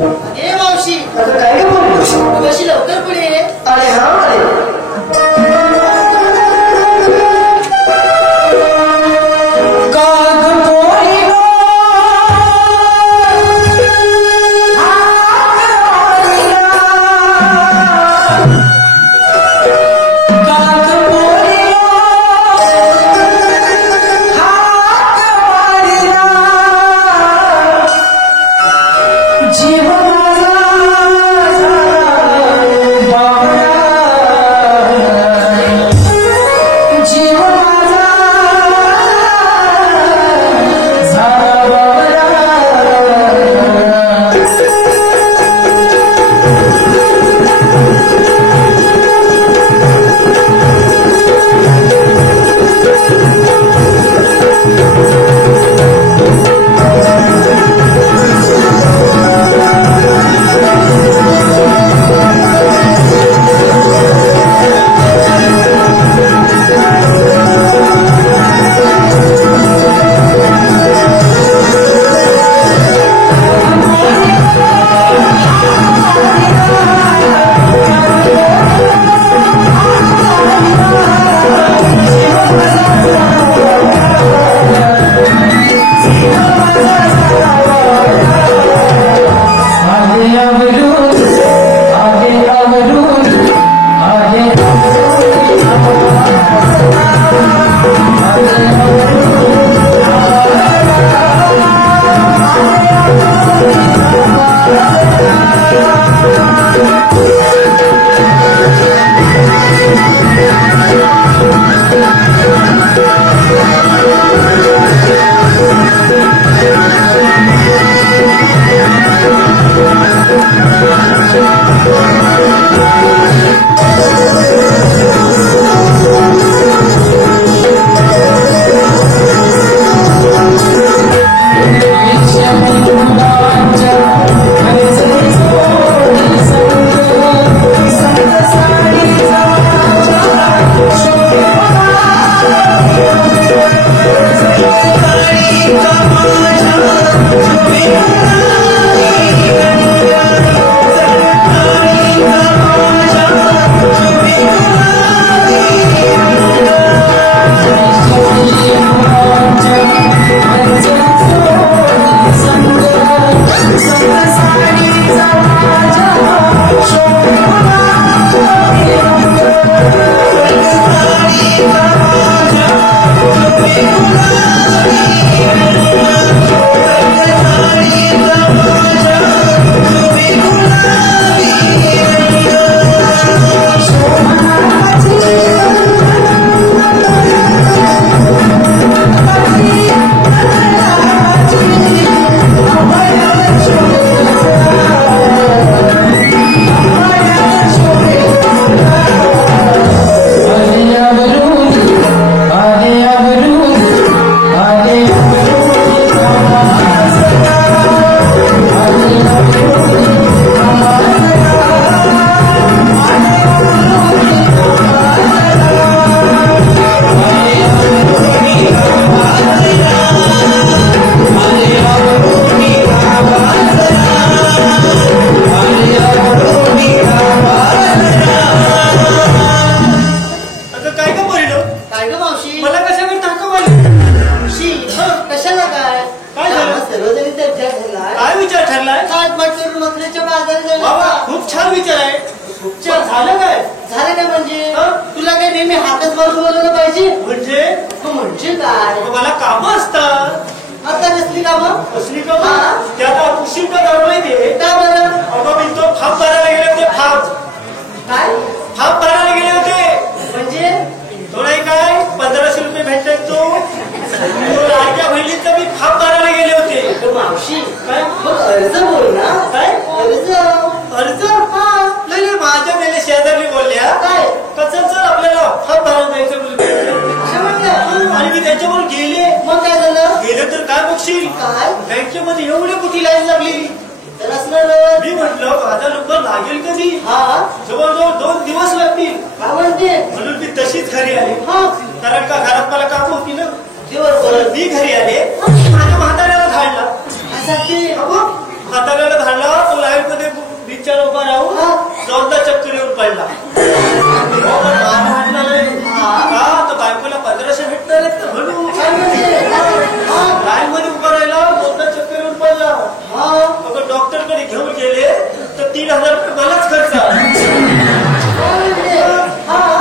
अरे मावशी आता काय ग बोलतोस? तू अशी लवकर पुढे ये. अरे हा अरे बँकेमध्ये एवढी कुठे लाईन लागली मी म्हटलं माझा नंबर लागेल कधी जवळजवळ 2 दिवस लागतील म्हणून मी तशीच घरी आले कारण का घरात मला काम होती ना मी घरी आले माझ्या म्हाताऱ्याला धाडला हाताला धाडला तो लाईट मध्ये बिचारा उभा राहून जोरदार चक्कर येऊन पडला. का तर बायकोला 1500 भेटणार आहेत तर म्हणून लाईन मध्ये उभा राहिला, जोरदार चक्कर येऊन पडला. अगं डॉक्टरकडे घेऊन गेले तर 3000 रुपये मलाच खर्च.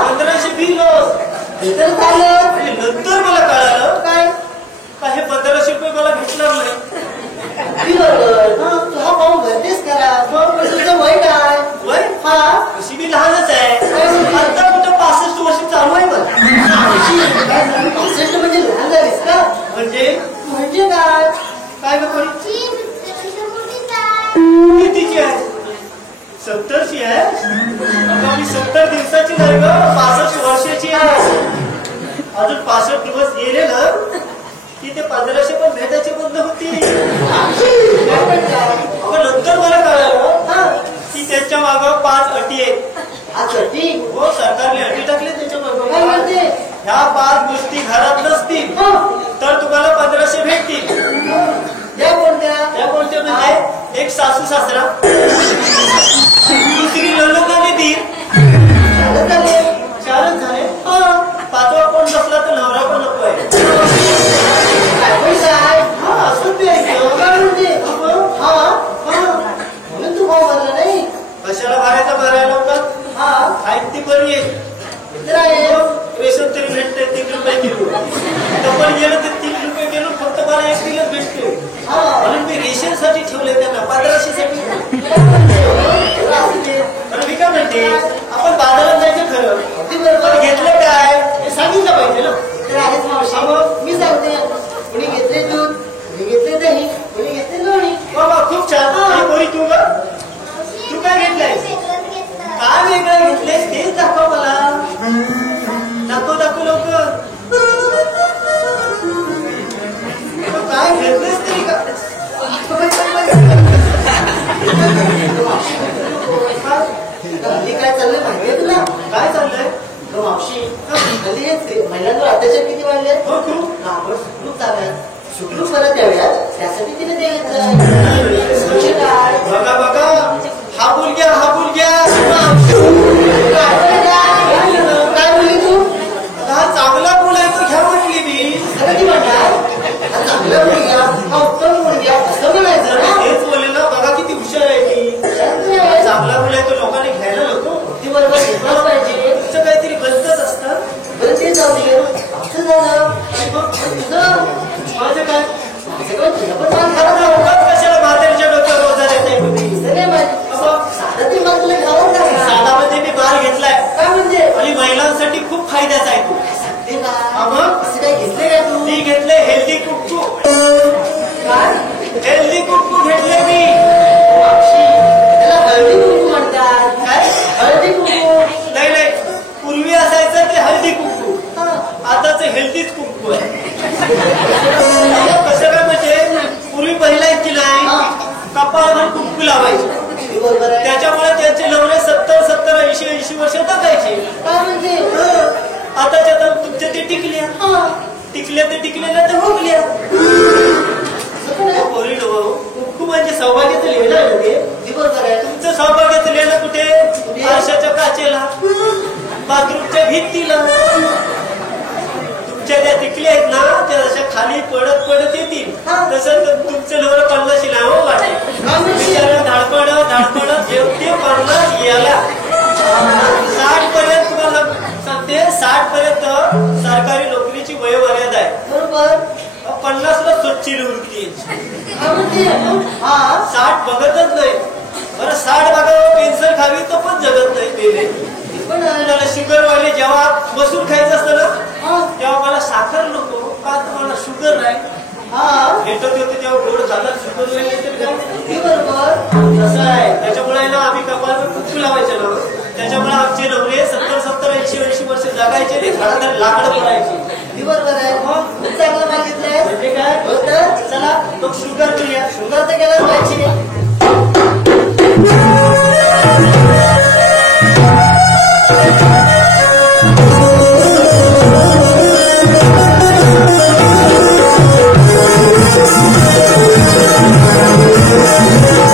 1500 दिलं. नंतर मला कळालं काय का हे 1500 रुपये मला भेटणार नाही. तुला पाहून भरतेस करा. तुझं वय काय? वय अशी मी लहानच आहे. आता कुठं 65 वर्ष चालू आहे मला. 65 म्हणजे लहान झालीस का? म्हणजे म्हणजे काय? काय ग कितीची आहे? 70ची आहे. मी 70 दिवसाची नाही ग, 65 वर्षाची आहे. अजून 65 दिवस गेले ना की ते 1500 पण भेटायची बंद होती. नंतर मला कळालं की त्याच्या मागं 5 अटी आहेत. हो, सरकारने अटी टाकले त्याच्या मागं. ह्या 5 गोष्टी घरात नसतील तर तुम्हाला 1500 भेटतील. त्या कोणत्या म्हणजे एक सासू सासरा, दुसरी नणंद आणि दीर. 4च झाले. 5वा कोण बसला तर नवरा पण नको आहे. म्हणून तू भाऊ भरला नाही. कशाला भरायला होता. ती बरी आहे. रेशन तरी भेटते 3 रुपये किलो. पण गेलं तर 3 रुपये किलो फक्त मला 1 किलोच भेटते. म्हणून मी रेशन साठी ठेवले त्यांना 1500 साठी. मी काय म्हणते आपण बाजारात जायचं खरं, पण घेतलं काय हे सांगितलं पाहिजे ना. तर आहेच मावशी. मी सांगते, कोणी घेतले दूध, कोणी घेतले दही, कोणी घेतले लोणी. बाबा खूप छान. बोरी तू ग, तू काय घेतलंय? काय वेगळं घेतलंयस तेच दाखव मला. दाखव लवकर. काय घेतलंयस तरी का? काय चाललंय माहितीये तुला? काय चाललंय मावशी? महिलांवर अत्याचार किती वाढले? खूप चालत सुखरूप परत याव्या त्यासाठी तिने ते बघा हा बोल घ्या. काय बोलली तू? हा चांगला बोलायचं घ्या म्हटली मी. ती म्हणणार चांगला मुलगा, हा उत्तम मुलगा असं म्हणायचं ना. तेच बोलले ना. बघा किती हुशार आहे ती. चांगला बोलायचं लोकांनी घ्यायला नको. ती बरोबर घेतलंच पाहिजे. तुमचं काहीतरी गलतच असतं. बरं ते जाऊ दे. असं झालं तुझं माझं काय तुझं पण मान खात कशाला म्हातारीच्या डोक्यावर रोजा देत आहे तुम्ही. साधं ते मान तुला खावं का? साधा म्हणजे मी माल घेतलाय. काय म्हणजे? आणि महिलांसाठी खूप फायद्याचा आहे तो. सांगते का मग असं काय घेतले का तू? मी घेतले हेल्दी कुक्कू. काय हेल्दी कुक्कू घेतले मी. त्याला हळदी कुंकू म्हणतात. काय हळदी कुंकू? नाही पूर्वी असायचं ते हल्दी कुक्कू, आताच हेल्दीच कुक्कू आहे. कसं काय म्हणजे पूर्वी पहिला की नाही कपाळावर कुक्कू लावायचे. त्याच्यामुळे त्यांचे नवरे 70, 80 वर्ष जगायचे. काय म्हणजे? आताच्या तर तुमच्या ते टिकल्या ना तर भोगल्या. कुक्कू म्हणजे सौभाग्याचं लिहिलं आहे ते. बरोबर आहे. तुमचं सौभाग्याचं लिहिलं कुठे? आरशाच्या काचेला, बाथरूमच्या भिंतीला. तुमच्या त्या टिकल्या आहेत ना त्या अशा खाली पडत येतील. तसं तुमचं नवरं 50 नाही हो वाटे. धाडपड जेवते 50 याला. 60 पर्यंत तुम्हाला सांगते. 60 पर्यंत सरकारी नोकरीची वयोमर्यादा आहे. बरोबर. 50ला स्वच्छ निवृत्ती. 60 बघतच नाही. बरं 60 बघावं पेन्शन खावी तर पण जगत नाही पेले. पण मला शुगर वाले जेव्हा बसून खायचं असतं ना तेव्हा मला साखर नको का तुम्हाला शुगर नाही. भेटत होते तेव्हा गोड झाला शुगर वाले. बरोबर तसं आहे. त्याच्यामुळे ना आम्ही कपाळावर कुक्कू लावायचे ना. त्याच्यामुळे आमचे नवरे 70, 80 वर्ष जगायचे नाही. घरात लाकडं पडायची. बरोबर आहे. मग चांगलं मागितलंय म्हणजे काय होतं. चला तो शुगर करूया. शुगर तर केलं पाहिजे. Thank you.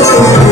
Thank you.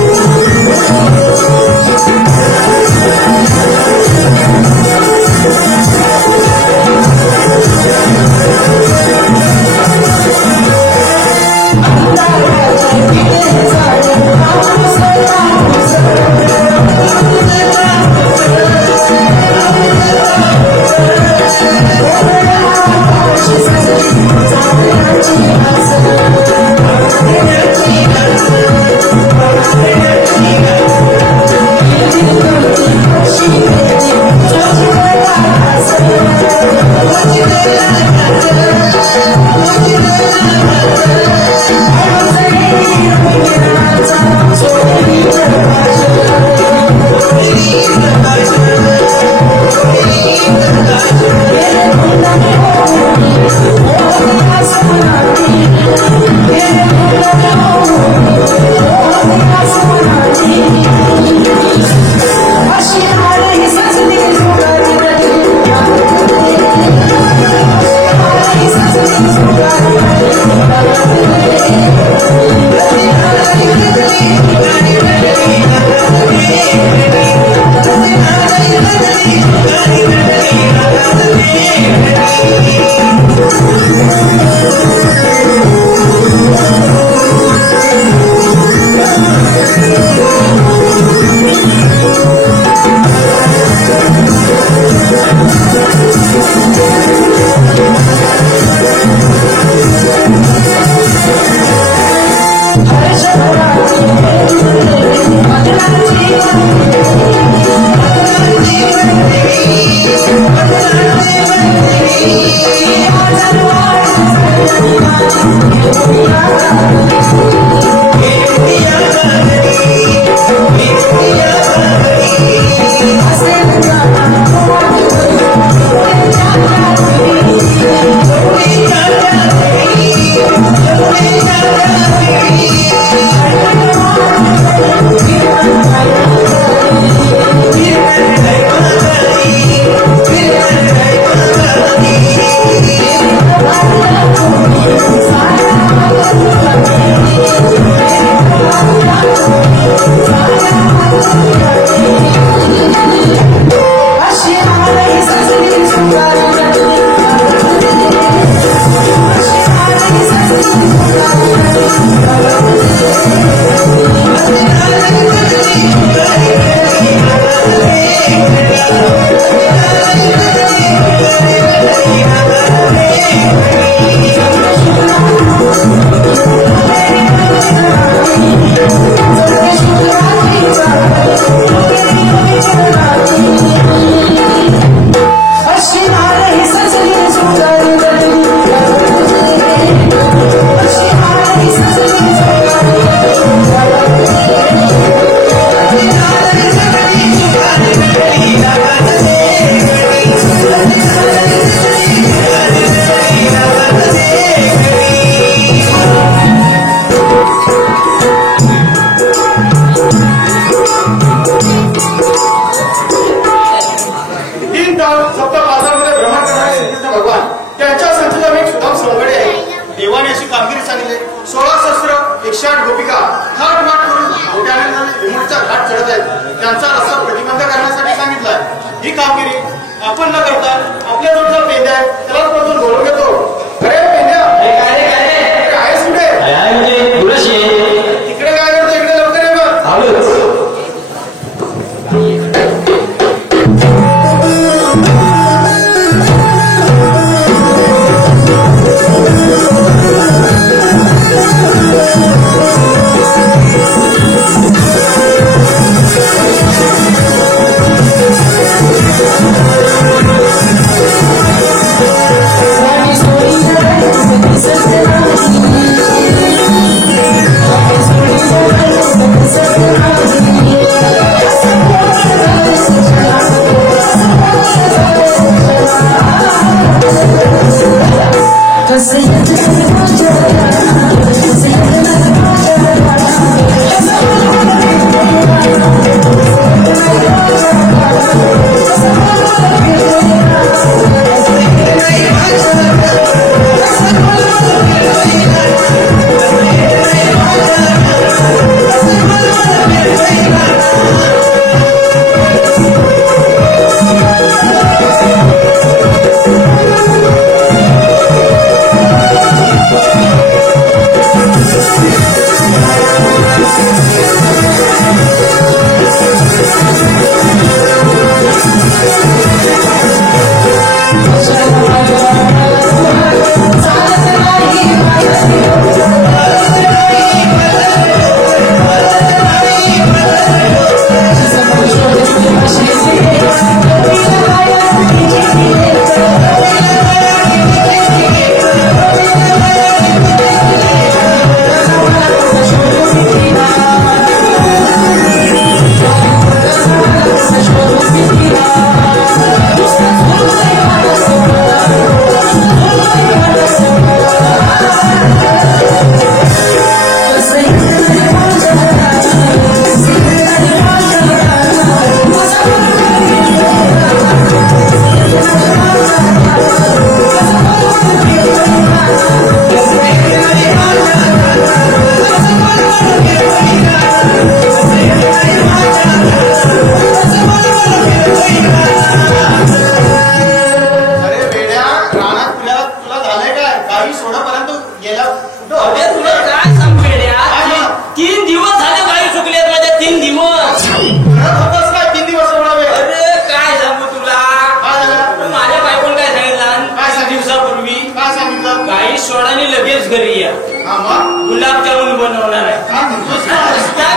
Gulab jamun बनवणार आहे.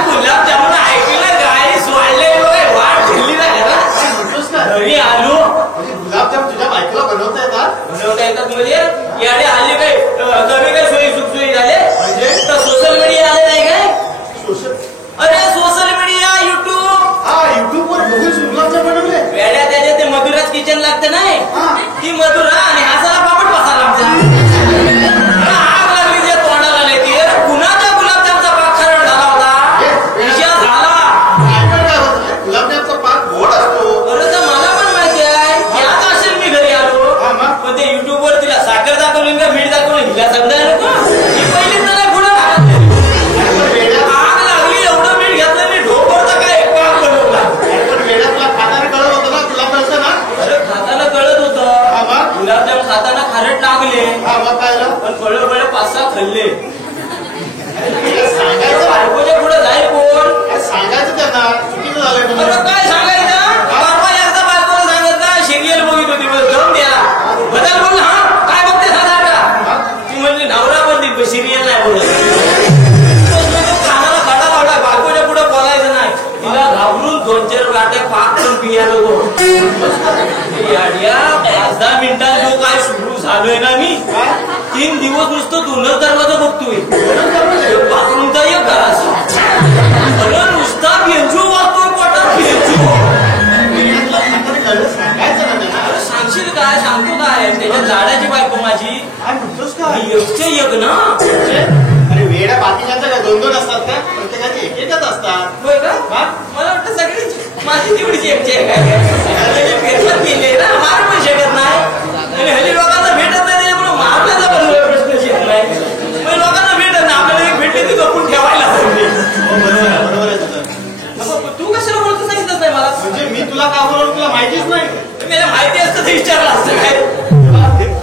गुलाबजामुन ऐकलं गाईस वाढले वाट ठेवली ना घरी आलो. गुलाबजाम तुझ्या बायकोला बनवता येतात म्हणजे याने हल्ली काय कमी काय सोयी सुखसोयी झाले तर सोशल मीडिया आले नाही काय. अरे सोशल मीडिया युट्यूब वर बघून गुलाबजाम बनवले वेड्या त्याच्या ते मधुराज किचन लागतं नाही ती मधुरा आणि हासाला पापड बसायला आमचा आग लागली त्या तोंडाला नाही ती कुणाच्या गुलाबजामचा पाक खरड झाला होता विषय झाला. गुलाबजामचा पाक गोड असतो. बरं तर मला पण माहिती आहे याच असेल मी घरी आलो पण ते युट्यूब वर तिला साखर दाखवली का मीठ दाखवलं हिला समजायला नको ही पहिली मला पुढे आग लागली एवढं मीठ घेतलं मी ढोकरचा काय पाक बनवला. खाताना कळत होतं गुलाबजाम खाताना खारट लागले पण फळ 5-6 खाल्ले. बायकोच्या पुढे जाईल कोण सांगायचं त्यांना चुकीचं झालंय. काय सांगायचं बाबा एकदा बायकोला सांगितलं सिरियल बघित होती दम द्या बदल बोल हा काय बघते सांगा का ती म्हणली नवरा पण सिरियल नाही बोलत. कानाला काढा लावला बायकोच्या पुढे बोलायचं नाही तिला घाबरून 2-4 गाठे पाक पण पियालो. 5-10 मिनिटात जो काय सुरू झालोय ना मी 3 दिवस नुसतं दोनच दरवाजा बघतोय. बाथरूमचा एक घराचा नुसता बेंजू वागतोय पोटात बेंजू. सांगशील काय सांगतो काय त्याच्या झाडाची बायको माझी एकचे एक ना. अरे वेड्या बाकीच्यांच्या 2-2 असतात का प्रत्येकाचे एकच असतात. होय का मला वाटतं सगळीच माझी तेवढीच एकचे फेरफार केले ना मार पण शकत नाही आणि हल्ली लोकांना भेटत नाही त्याच्यामुळे मारण्याचा पण प्रश्न येत नाही. मग लोकांना भेटत नाही आपल्याला एक भेटले ती जपून ठेवायला पाहिजे. बरोबर आहे तुझं. तू कशाला बोलतो सांगितलंच नाही मला. म्हणजे मी तुला का बोलवलं तुला माहितीच नाही. मला माहिती असतं ते विचारलं असतं काय.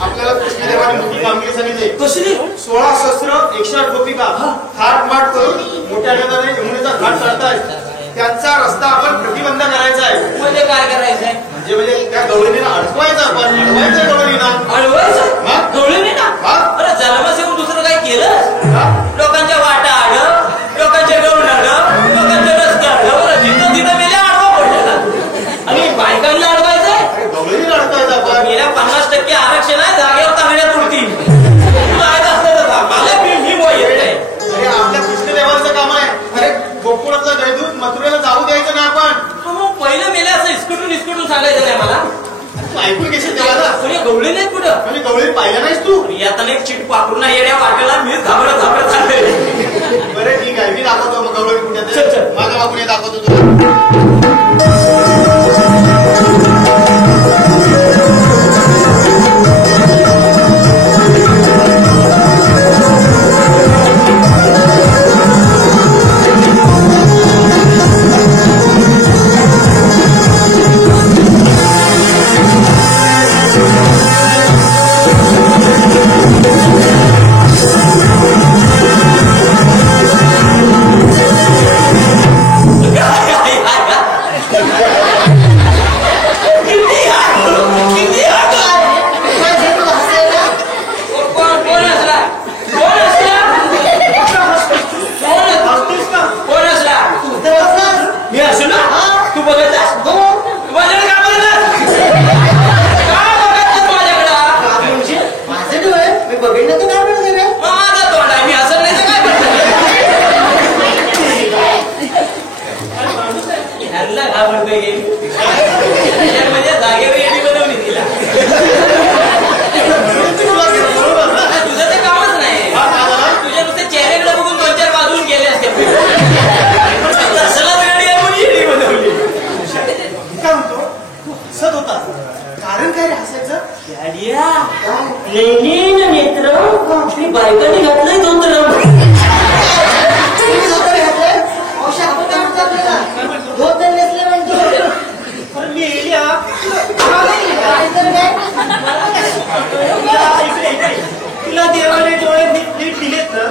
आपल्याला कृष्णदेवाने मोठी कामगिरी सांगितली. कसली 16 शस्त्र 108 गोपिका थाटमाट करून मोठ्या नद्याने यमुनेचा घाट चढतायत. त्यांचा रस्ता आपण प्रतिबंध करायचा आहे. म्हणजे काय करायचंय म्हणजे त्या गवळणीला अडकवायचं आपण अडवायचं गवळणीला अडवायचं गवळणी ना. अरे जन्मास येऊन दुसरं काय केलं लोकांच्या वाटा आड लोकांच्या गवण आड लोकांच्या रस्ता आड जिथं तिथं मेल्या आडवा पडलेला आणि बायकांना अडवायचंय गवळणीला अडकवायचं आपण. गेल्या 50% आरक्षण आहे जागेवर तांगड्या तुडतील तुला असलं मला मी बोल येत नाही. अरे आपल्या कृष्णदेवाचं काम आहे. अरे गोकुळाचा जयदूत मथुरेला जाऊ द्यायचं नाही आपण. मग पहिलं मेले असं इस्कडून सांगायचं नाही मला. तू ऐकून घेशील देवाला. कोणी गवळी नाही कुठं म्हणजे गवळी पाहिलं नाहीस तू. यातनं एक चिट पाकडून येड्या वाटेला मीच घाबरत चालले. बरं ठीक आहे मी दाखवतो मग गवळी कुठे चल माझ्या बाबूने दाखवतो तुला. म्हणजे जागेवर येडी बनवली तिला. तुझं ते कामच नाही तुझ्या नुसते चेहऱ्याकडे बघून 2-4 बाजून गेले असते. तसला वेळी आहे म्हणून येडी बनवली. काय म्हणतो हसत होता कारण काय हसायचं. नेत्र बायकाने घातलंय धोतर. तुला देवाने डोळे नीट दिलेत ना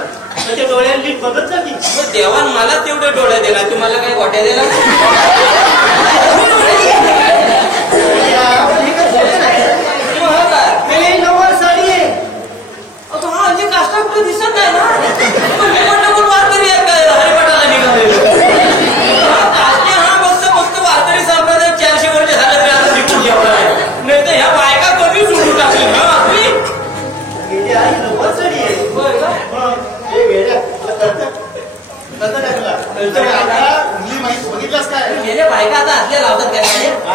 त्या डोळ्याला नीट बघत जा की. देवान मला तेवढे डोळे दिला तुम्हाला काही वाट्या दिला साडी आहे. हा म्हणजे काष्टा कुठे दिसत नाही ना.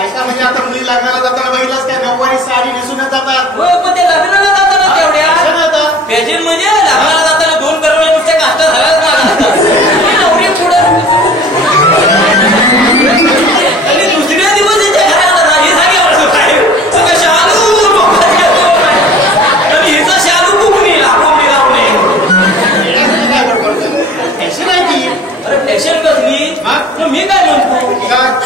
बायका म्हणजे आता मुली लग्नाला जाताना बघितलंच काय नऊवारी साडी नेसून जातात. हो पण ते लग्नाला जाताना तेवढ्या फॅशन म्हणजे लग्नाला जाताना 2 करोड नुसते काष्टा झाल्याच नवरी पुढं आणि दुसऱ्या दिवस याच्या घरात राजी जागेवर काय शालू आणि हिचा शालू कुकणी लावून फॅशन आहे ती. अरे फॅशन कसली मग मी काय म्हणतो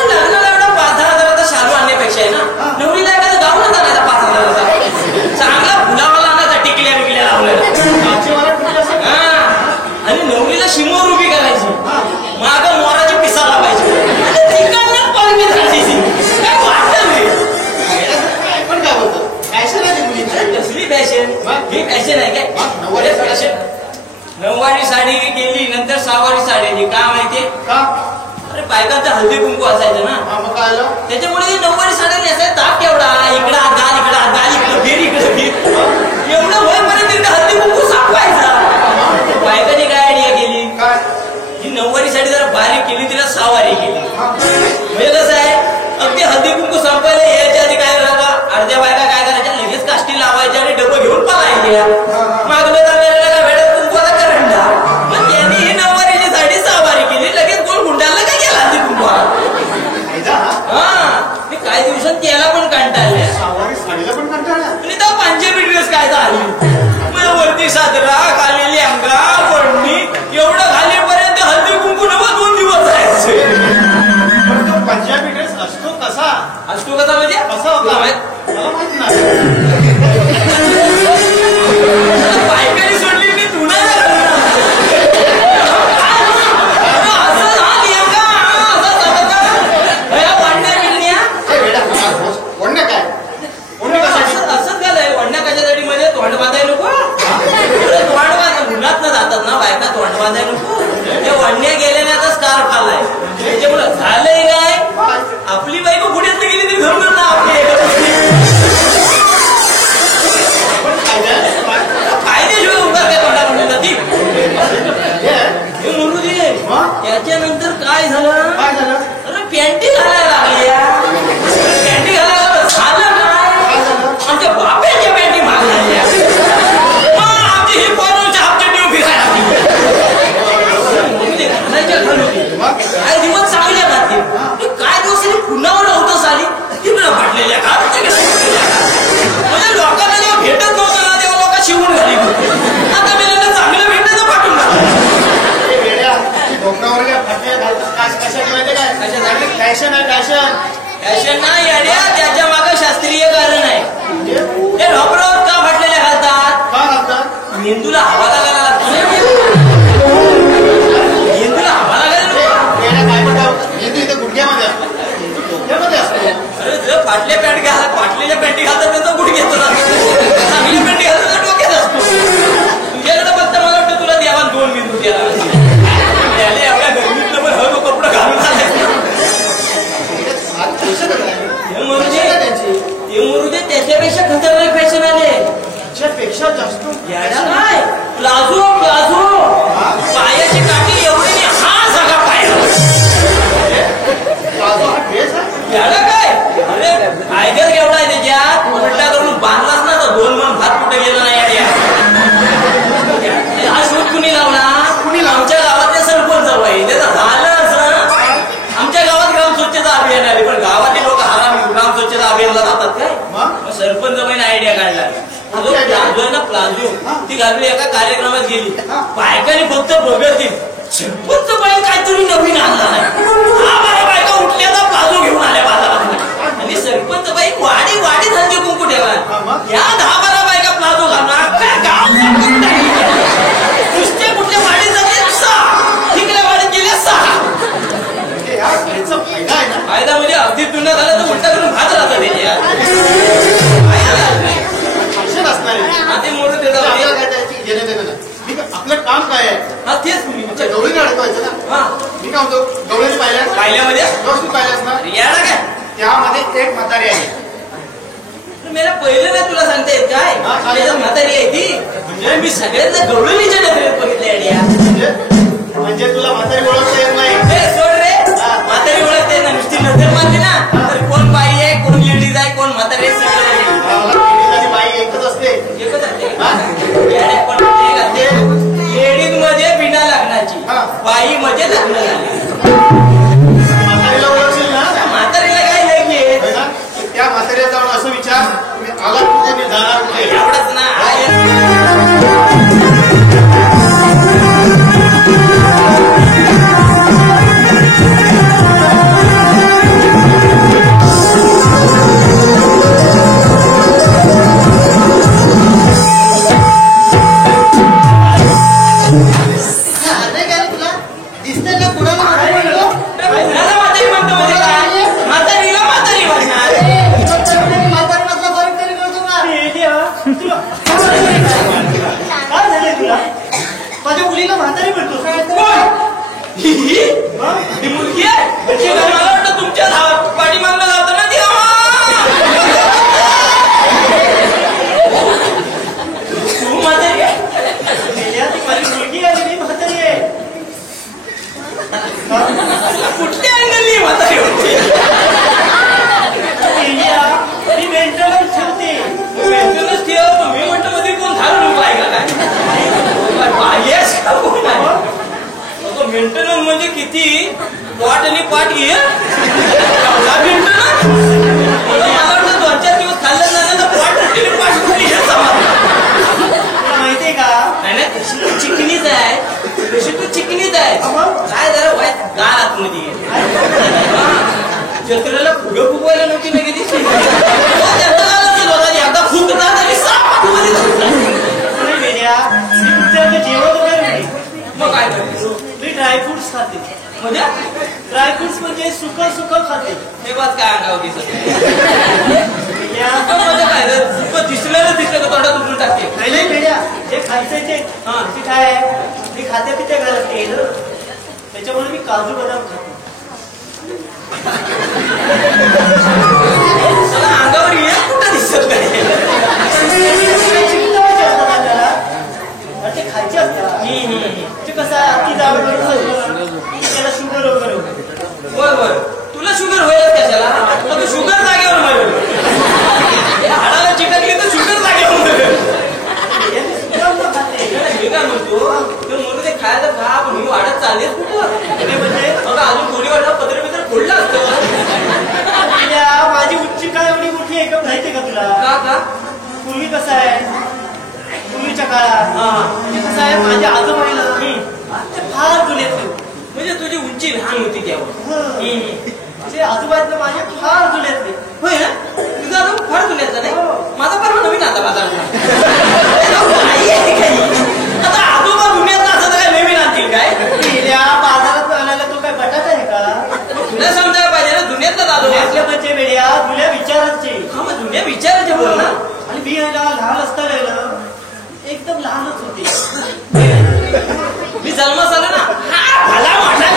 लग्नाला एवढा 5-10 हजाराचा शालू आणण्यापेक्षा आहे ना नवरीला एखादं गाऊनच आणायचा 5 हजाराचा चांगला फुलावाला आणायचा टिकल्या बिकल्या लावलेला आणि नवरीला शिमोर उभी करायची माग मोराची पिसा लावायची तिकडनं पळवी झाडायची काय वाटत नाही. पण काय होतं फॅशन आहे ती मुलींची. कसली फॅशन ही फॅशन आहे काय फॅशन. नऊवारी साडी गेली नंतर 6वारी साडी आली का माहितीये का? अरे बायकांचा हळदी कुंकू असायचं ना मग काय आलं? त्याच्यामुळे 9वारी साड्या नेसायचा ताप केवढा इकडं गाल इकडं गाल इकडं फिर इकडं फिर एवढं होईपर्यंत इकडे हळदी कुंकू सापवायचा. बायकांनी काय आयडिया केली काय? ही 9वारी साडी जरा बारीक केली तिला 6वारी केली. म्हणजे कसं आहे अगदी हळदी कुंकू संपायला यायच्या आधी काय करायचं अर्ध्या बायका काय करायच्या लगेच काष्टी लावायच्या आणि डबं घेऊन पळायच्या. मागलं जाणाऱ्याला भेटत कुंकूला करंडा मग त्यांनी ही 9वारीची साडी 6वारी केली लगेच कोण गुंडाला काय केला हळदी कुंकूला. मी काही दिवसात त्याला पण कंटाळल्या 6वारी साडीला पण कंटाळल्या. आणि त्या पंजाबी ड्रेस काय झाली मग वरती साजरा खाली लेहंगा ओढणी एवढं घालेपर्यंत हळदी कुंकू नवा 2 दिवस जायचे. पण तो पंजाबी ड्रेस असतो कसा? असतो कसा म्हणजे कसा होता मला माहिती नाही. बायकांनी सोडली मी तुला असंच झालंय वडण्या कशासाठी म्हणजे तोंड बांधाय नको उन्हात न जातात ना बायका तोंड बांधाय नको ते वडण्या गेल्याने आता स्कार्फ आलाय त्याच्यामुळे झालंय काय आपली बायको पुढ्यात गेली तरी घरून ना आपली फायदेशीर उभा काय तोंडा म्हणून जाती हे म्हणू दे. त्याच्यानंतर काय झालं अरे पॅन्टी घालायला लागल्या पॅन्टी घालायला झालं काय आमच्या बाप्याच्या पॅन्टी महाग झाल्या आमची ही पोरांच्या हापचटी उभी राहिली घालायच्या घालून काय दिवस चांगल्या घातले काय दिवस पुन्हा नव्हतं साली तिकडं फाटलेल्या का म्हणजे लोकांना जेव्हा भेटत नव्हतं ना तेव्हा लोक शिवून घाली आता मी चांगलं भेटायचं पाठवून फॅशन आहे फॅशन. फॅशन नाही अड्या त्याच्या मागे शास्त्रीय कारण आहे. ते ढोबरावर का फाटलेल्या घालतात का घालतात? मेंदूला हवा लागायला लागतो मेंदूला हवा लागायला काय म्हणतात मेंदू इथं गुडघ्यामध्ये असतो डोक्यामध्ये असतो. अरे जर फाटल्या पॅन्ट घाला फाटलेल्या पॅन्टी घालतात त्याचा गुडघ्यात असतो चांगली पॅन्टी घालतात डोक्यात असतो. तुझ्याकडे फक्त मला वाटतं तुला द्यावा 2 मेंदू द्यायला एवढ्या गर्मीतलं पण हळू कपडे घालून त्याच्यापेक्षा खतरनाक फॅशन आले त्याच्यापेक्षा जास्त काय प्लाझो प्लाझो पायाची काठी एवढी हा सगळा पाया प्लाझो हा ड्रेस आहे. याला काय अरे फायद्यात केवढा आहे त्याच्यात उलटा करून बांधलाच ना तर 2 मन भात कुठे गेला नाही हा शोध कुणी लावणार कुणी आमच्या गावातले सरपंच बाई त्याचं झालं असं आमच्या गावात ग्राम स्वच्छता अभियान आले पण गावातले लोक हरामी ग्राम स्वच्छता अभियानला जातात काय मग सरपंच बाईने आयडिया काढला प्लाझो ना प्लाझो ती घालून एका कार्यक्रमात गेली बायकांनी फक्त बघतील सरपंच बाई काहीतरी नवीन आणला नाही बायका उठल्याचा प्लाझो घेऊन आल्या बाजारात आणि सरपंच बाई वाडी वाडी धंदे कुंकू ठेवला या 10-12 बायका प्लाझो घालून काय गाव नुसते कुठल्या वाडीत जाते 6 तिकडल्या वाडीत गेल्या 6 फायदा म्हणजे अगदी तुलना झाला तर उलटा करून भात राहतात फॅशन असणार आपलं काम काय आहे? हा तेच मी गवळीने अडकवायचं ना. मी काय म्हणतो गवळीने पाहिल्यामध्ये व्यवस्थित पाहिल्यास ना याला काय त्यामध्ये एक म्हातारी आहे. मला पहिलं नाही तुला सांगता येत काय म्हातारी आहे ती म्हणजे मी सगळ्यांना गवळणीच्या नजरेत बघितले आयडिया म्हणजे तुला म्हातारी ओळखता येत नाही सोड रे म्हातारी ओळखता येत ना नुसती नजर मारली ना तर कोण बाई फुगवायला नव्हती ना गेली एकदा फुकतात आणि जेवण वगैरे मग काय करते मी ड्रायफ्रुट्स खाते. म्हणजे ड्रायफ्रुट्स म्हणजे सुकं खाते. हे बात काय अंगावर दिसत काय दिसलं का तोंडात उठून टाकते. नाही बेड्या जे खायचं ते काय मी खाते पिते घालत नाही ना, त्याच्यामुळे मी काजू बदाम खाते. अंगावर ये कुठं दिसत नाही. ते खायचे असतात. ते कसं अति जावं त्याला शुगर वगैरे होतं. बरोबर तुला शुगर होईल कशाला, तू शुगर जागेवर मिळेल. हाडाला चिटकली तर शुगर जागेवर मिळेल. मी काय म्हणतो ते म्हणून ते खायचं खा पण मी वाढत चाललेच कुठं म्हणजे मग अजून थोडी वाढ पत्र बित्र फोडलं असतं. माझी उंची काय एवढी मोठी आहे का माहितीये का तुला? का पूर्वी कसं आहे, पूर्वीच्या काळात म्हणजे कसं आहे माझ्या आजोबाईला ते फार जुने म्हणजे तुझी उंची लहान होती त्यावर. ते आजोबाईतलं माझे फार जुन्यातले. होय ना तुझा अजून फार जुन्याचा नाही. माझा परवा नवीन आता बाजारला. आता आजोबा जुन्याचा असं तर काय नवीन आणतील काय? बाजारात आणायला तो काय बटाटा आहे का? तुला समजायला पाहिजे ना जुन्यातला आजोबा म्हणजे वेड्या जुन्या विचारांचे. हा मग जुन्या विचारायचे बोल ना. आणि मी लहान असताना एकदम लहानच होते. मी जन्मास आलो ना भला मोठा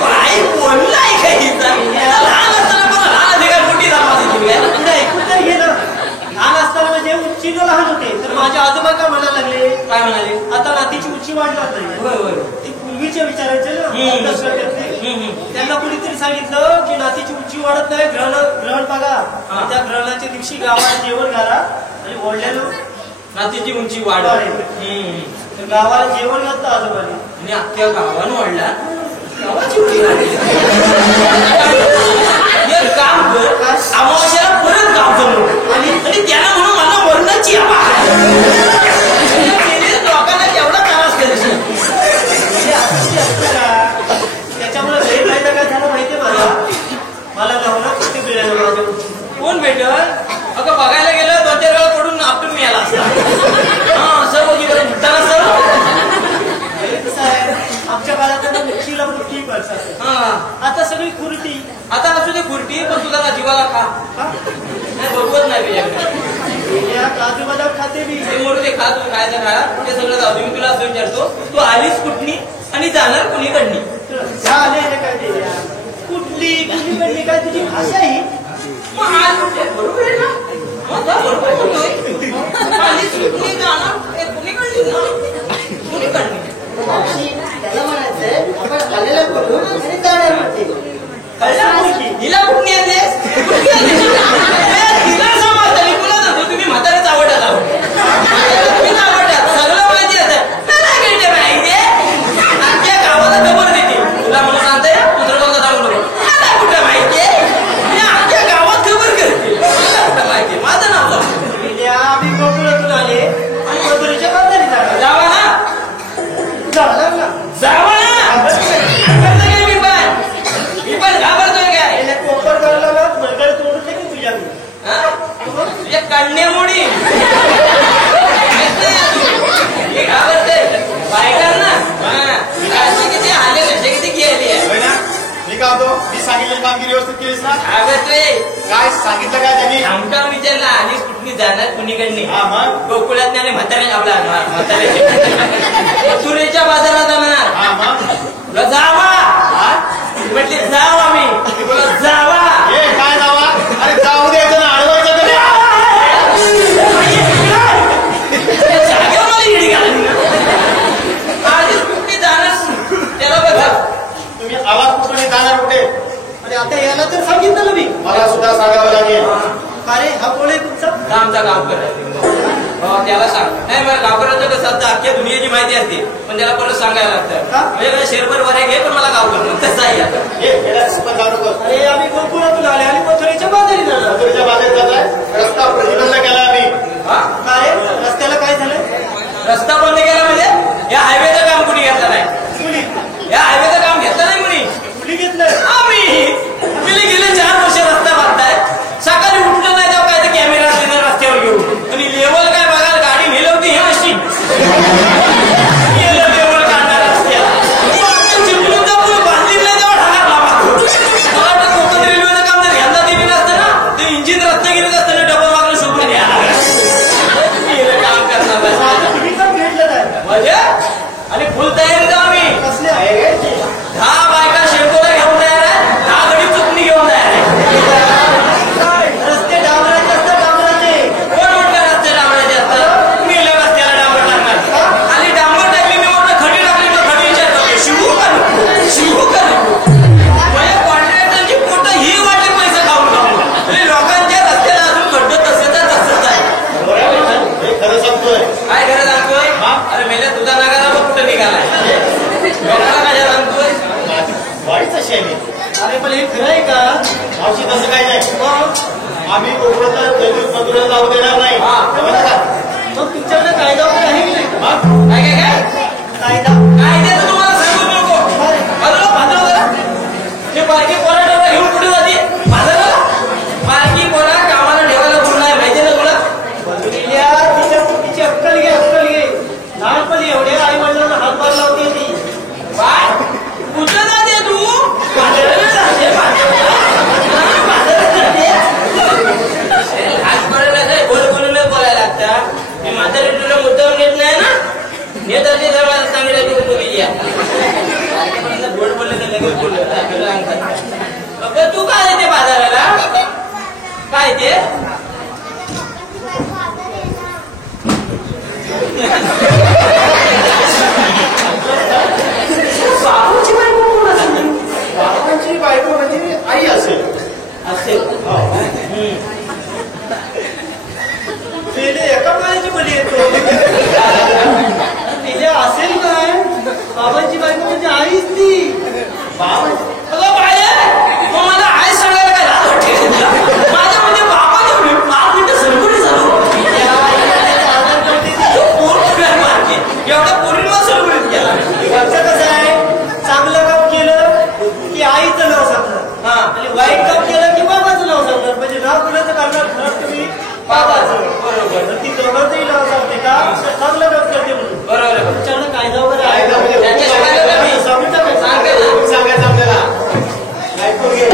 बाई बोललाय काही लहान असताना मला लहान अधिकार मोठी पुढे ऐकून तर घे ना. लहान असताना म्हणजे उंचीनं लहान होते तर माझे आजोबा काय म्हणायला लागले, काय म्हणाले, आता नातीची उंची वाढणार नाही. ते पूर्वीच्या विचारायचे ना. त्यांना कुणीतरी सांगितलं की नातीची उंची वाढत नाही, ग्रहण बघा. त्या ग्रहणाच्या दिवशी गावाला जेवण घाला आणि ओढल्यानं नातीची उंची वाढ. गावाला जेवण घालतं आजोबाने आणि अख्ख्या गावानं वाढला. गावाची उंची वाढली. एक काम कर अमावस्याला परत गाव जमव आणि त्याला म्हणून मला वरणाची हवा. लोकांना केवढा त्रास करायचा. त्याच्यामुळे गैरफायदा काय झाला माहितीये मला गावाला किती मिळालं माझ्या. कोण भेटल अगं बघायला गेलं 2-4 वेळा पडून आपटून मिळाला असता. सर्व भुट्टाला सर्व कसं आहे आमच्या काळात उंचीला मोठी पडतात. आता सगळी खुर्टी. आता असू दे खुर्टी पण तुला ना जीवाला खा नाही बरोबर नाही तुझ्याकडे. काजू बदाम खाते मी. ते मोठं ते खा तू खायचं खा ते सगळं जाऊ दे. मी तुला असं विचारतो तू आलीस कुठली आणि जाणार कुणीकडनी? झाले काय ते कुठली कुणीकडली काय तुझी भाषा ही. मग आज बरोबर आहे ना. बरोबर म्हणतोय आलीस कुठली जाणार कुणीकडली ना कुणीकडनी. त्याला म्हणायचंय आपण आलेला करून आणि जाणार म्हणते. हिला कुठली आणलीस तिला समजतं मी तुला जातो तुम्ही म्हाताऱ्याच आवडत आहोत. तुम्हीच आवडतात सगळं माहिती असतं. मला माहिती आमच्या गावाला खबर देते तुला मला सांगताय दुसरं कोणता सांगू नको. मला कुठं माहितीये मी आमच्या गावात खबर करते. मला कुठं माहितीये माझं नाव आम्ही गोकुळातून आले आणि मधुरीच्या बाजारी जावा ना जाणार ना जावा ना मी पण घाबरतोय काय कोपर करला मरगड तोडून नाही की तुझ्याकडे तुझ्या काढण्यामुळे घाबरते बायकर ना किती आले कसे किती गेली मी का होतो मी सांगितलेली कामगिरी व्यवस्थित केलीस ना. घाबरतोय काय सांगितलं काय त्यांनी आमच्या विचारला आणि कुठली जाणार कुणीकडनी. मग गोकुळात आणि म्हाताऱ्या आपला म्हाताऱ्या सुरेच्या बाजारात जाणार जावा म्हटले जाव आम्ही जावा. काय जावा अरे जाऊ द्यायचं ना अडवायचं जागेवर मला इडी घालली ना. आधीच कुठली जाणार त्याला बघा तुम्ही आवाज कुठून जाणार कुठे. आणि आता याला तर सांगितलं ना मी. मला सुद्धा सांगावं लागेल. अरे हा कोण आहे तुमचा? आमचा गावकर त्याला सांग. नाही मला गावकरांचं कसं असतं अख्ख्या दुनियेची माहिती असते पण त्याला परत सांगायला लागतं. म्हणजे काय शेरभर वरे घे पण मला गावकर तसं आहे आता. अरे आम्ही गोकुळातून आले आणि मथुरेच्या बाजारी जाणार. मथुरेच्या बाजारात जाताय रस्ता प्रतिबंध केला आम्ही. काय रस्त्याला काय झालं? रस्ता बंद केला म्हणजे या हायवेचं काम कुणी घेतलं नाही. कुणी या हायवेचं काम घेतलं नाही कुणी घेतलं आम्ही. का मावशी तसं काही नाही मग आम्ही कोकणात मजुरा जाऊ देणार नाही मग तुमच्याकडे कायदा वगैरे आहे की नाही कायदा काय तुम्हाला सांगू नको ते बारकी पोरा डबा घेऊन कुठे जाते बारकी पोरा कामाला ठेवायला बोलणार माहिती ना तुला तिची अक्कल घे लहानपणी एवढे आई वडिलांना हातभार लावते ती काय कुठं जाते तू हात मारायला बोलून बोलायला लागतात मी म्हातारी तुला मुद्दाम घेत नाही ना हे तर ते जवळ चांगल्या गोड बोलले तर लगेच बोललं तू काय देते बाजाराला काय ते बाबांची बायको म्हणजे आई असेल तिने एका पायाची बली येतो तिला असेल काय बाबांची बायको म्हणजे आईच ती अगं बाय मग मला आई सांगायला काय लाज वाटते माझ्या म्हणजे बाबाने 5 मिनिटं सरकुटी झालो एवढ्या पोरीला सरकुटीत केला कसं आहे चांगलं काम केलं की आईचं नाव सांगणार आणि वाईट काम केलं की बाबाचं नाव सांगणार म्हणजे नाव कुणाचं काढणार ठरत तुम्ही बाबाचं बरोबर ती दोघांचंही नाव सांगते का चांगलं काम करते म्हणून बरोबर तुमच्याकडे कायदा वगैरे कायदा आहे म्हणजे सांगायचं आपल्याला ऐकून घे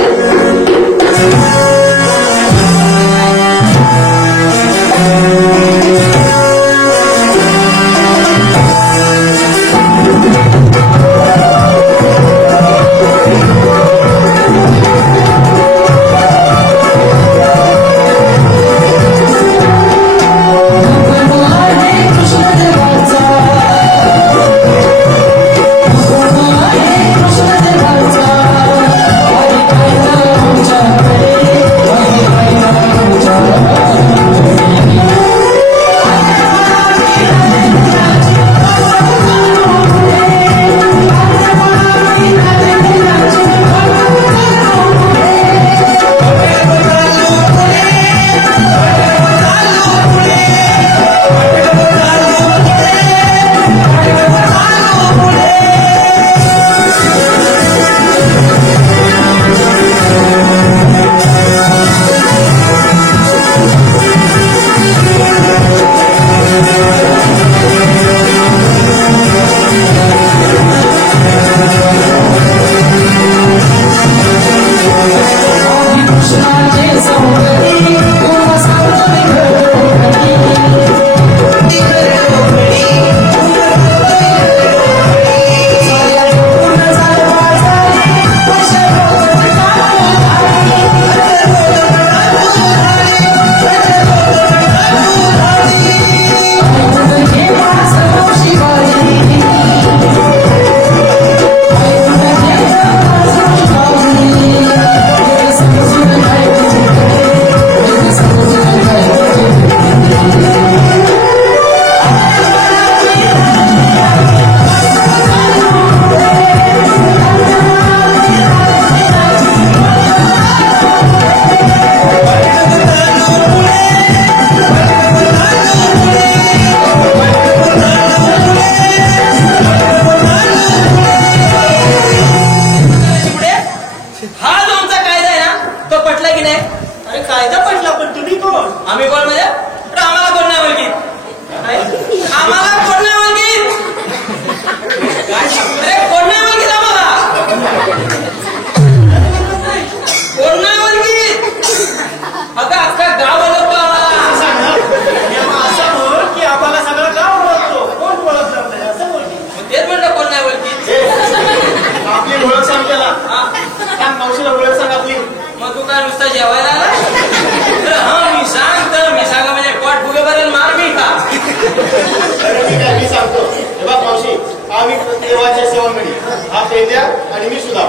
देवाच्या सेवांमध्ये हा पेंद्या आणि मी सुद्धा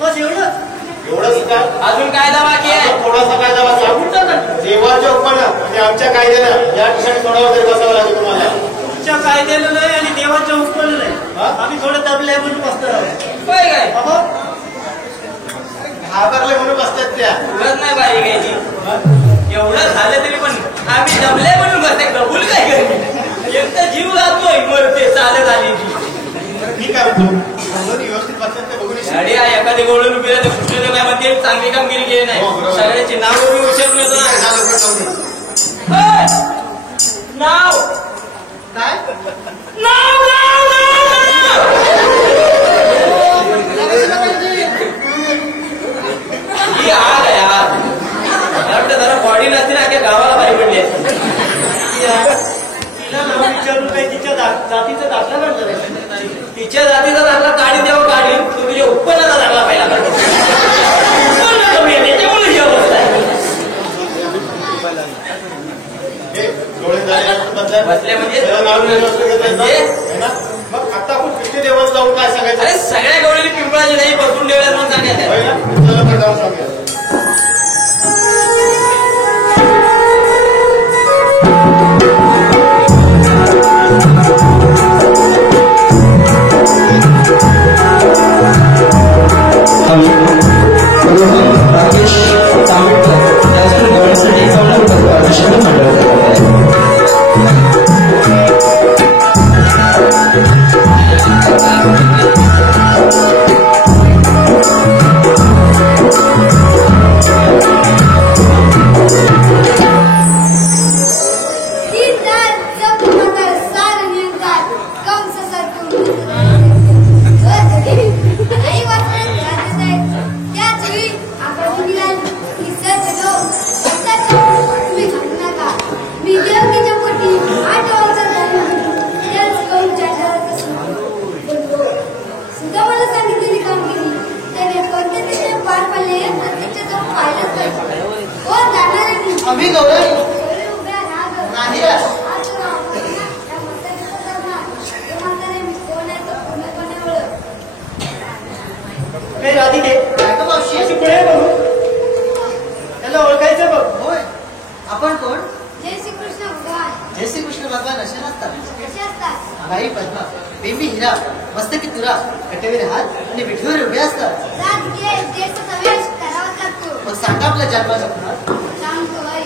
बस एवढंच का अजून कायदा बाकी आहे थोडासा कायदा वाचा देवाच्या हुकमानं आणि आमच्या कायद्यानं या ठिकाणी थोडा वगैरे बसावं लागेल तुम्हाला. तुमच्या कायद्यानं नाही आणि देवाच्या हुकमानं नाही आम्ही थोडं दबले म्हणून बसणार आहोत. काय बाबा घाबरले म्हणून बसतात त्या. उगाच नाही बारीक आहे ती. एवढं झालं तरी पण आम्ही जमले म्हणून बसते. कबूल काय करेल? एकदा जीव जातोय मरते चालत आली ती. मी काय म्हणतो व्यवस्थित बसतात ते बघून येशील. गाडी आहे एखादी गोळून उभी राहते कुठले काय म्हणते चांगली कामगिरी केली नाही. सगळ्याची नावं मी विचारून येतो ना. नाव काय नाव नाव नाव ही आग आहे आग. मला वाटतं जरा बॉडी नसते ना गावाला बाहेर पडली असते. तिला नाव विचारून काही तिच्या जातीचा दाखला काढला तिच्या जातीचा दाखला काढी तेव्हा काढी तू तुझ्या उत्पन्नाचा दाखला पहिला काढ. उत्पन्न कमी आहे त्याच्यामुळे ही अवस्था आहे. बसले म्हणजे मग आता आपण कृष्ण देवाला जाऊ काय सांगायचं. अरे सगळ्या गवळीने पिंपळाची नाही बसून ठेवल्यात म्हणून सांगायचं. जाऊन सांगूया. राकेश तांबेडकर त्यासाठी गवळीसाठी मंडळ आम्ही गौरव नाही राधिके अशी पुढे बघू त्याला ओळखायचं बघ. होय आपण कोण? जय श्री कृष्ण भगवान. जय श्री कृष्ण भगवान असे नसतात. कसे असतात? बाई पद्मा बेबी हिरा मस्तकी तुरा कटेवर हात आणि विठीवर उभे असतात. राजकीय देश समावेश करावाच लागतो. मग सांगा आपल्या जन्माचा पुन्हा. सांगतो बाई.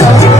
Thank you.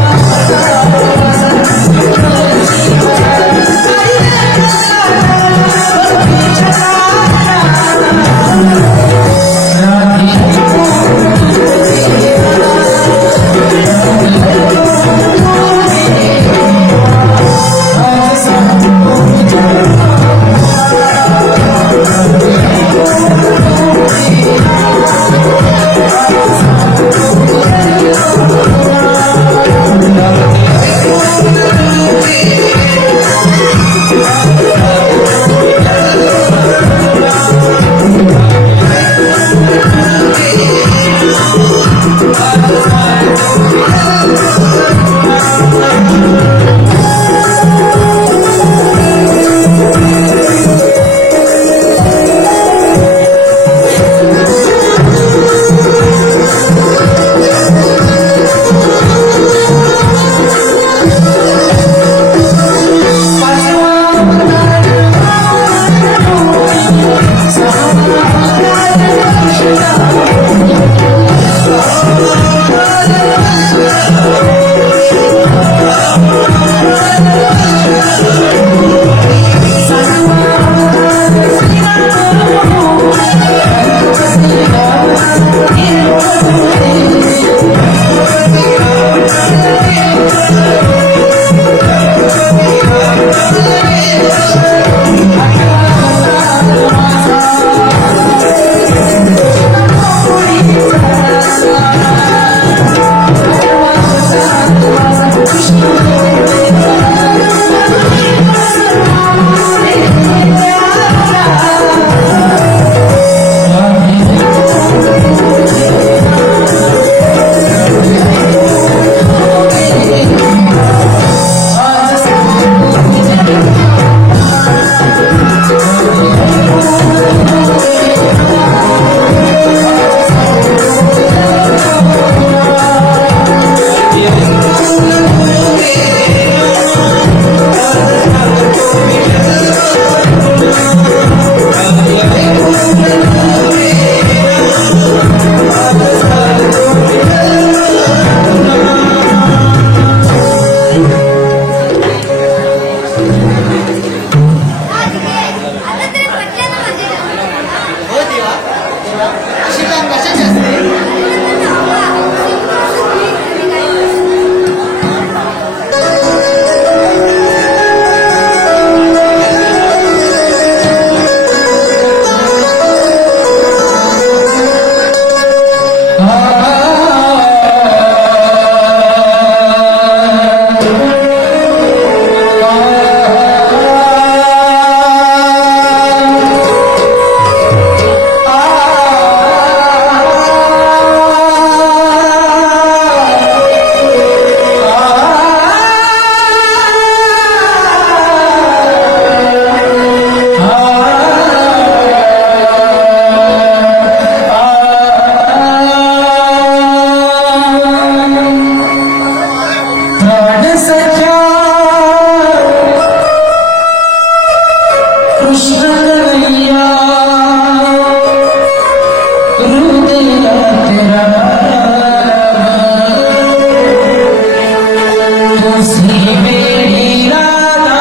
तुझी मेरी राधा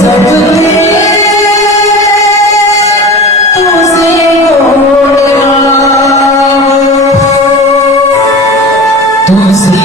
जगले तुझे गोड गाव तुझी